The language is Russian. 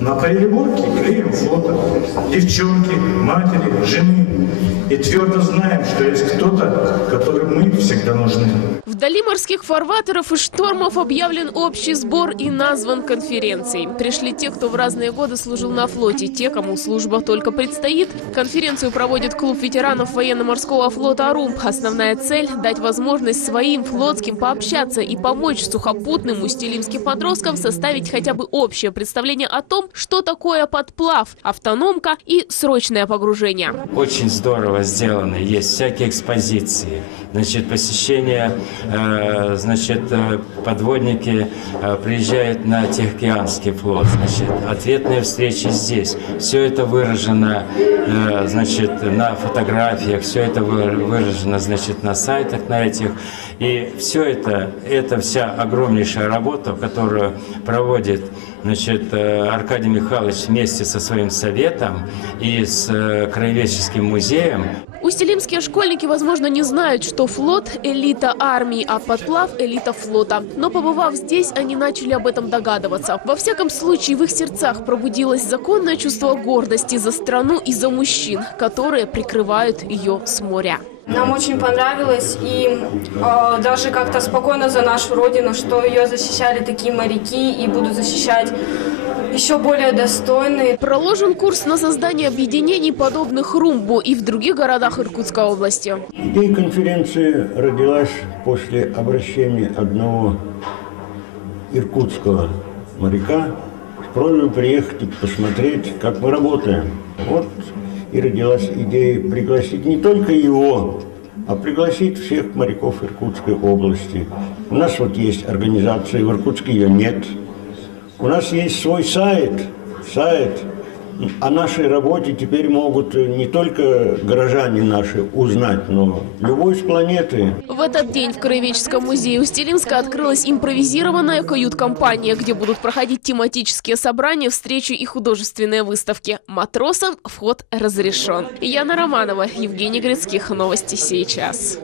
На переборке клеим фото. Девчонки, матери, жены. И твердо знаем, что есть кто-то, которому мы всегда нужны. Вдали морских фарватеров и штормов объявлен общий сбор и назван конференцией. Пришли те, кто в разные годы служил на флоте, те, кому служба только предстоит. Конференцию проводит клуб ветеранов военно-морского флота «Арумб». Основная цель – дать возможность своим флотским пообщаться и помочь сухопутным устилимским подросткам составить хотя бы общее представление о том, что такое подплав, автономка и срочное погружение. Очень здорово сделано. Есть всякие экспозиции. Значит, посещение, значит, подводники приезжают на Тихоокеанский флот. Значит, ответные встречи здесь. Все это выражено, значит, на фотографиях, все это выражено, значит, на сайтах на этих. И все это вся огромнейшая работа, которую проводит, значит, Аркадий Михайлович вместе со своим советом и с краеведческим музеем. Устилимские школьники, возможно, не знают, что флот – элита армии, а подплав – элита флота. Но побывав здесь, они начали об этом догадываться. Во всяком случае, в их сердцах пробудилось законное чувство гордости за страну и за мужчин, которые прикрывают ее с моря. Нам очень понравилось и даже как-то спокойно за нашу родину, что ее защищали такие моряки и будут защищать еще более достойные. Проложен курс на создание объединений, подобных «Румбу», и в других городах Иркутской области. Идея конференции родилась после обращения одного иркутского моряка с просьбой приехать и посмотреть, как мы работаем. Вот и родилась идея пригласить не только его, а пригласить всех моряков Иркутской области. У нас вот есть организация, в Иркутске ее нет. У нас есть свой сайт. О нашей работе теперь могут не только горожане наши узнать, но любой с планеты. В этот день в Краеведческом музее Усть-Илимска открылась импровизированная кают-компания, где будут проходить тематические собрания, встречи и художественные выставки. Матросам вход разрешен. Яна Романова, Евгений Грицких. Новости сейчас.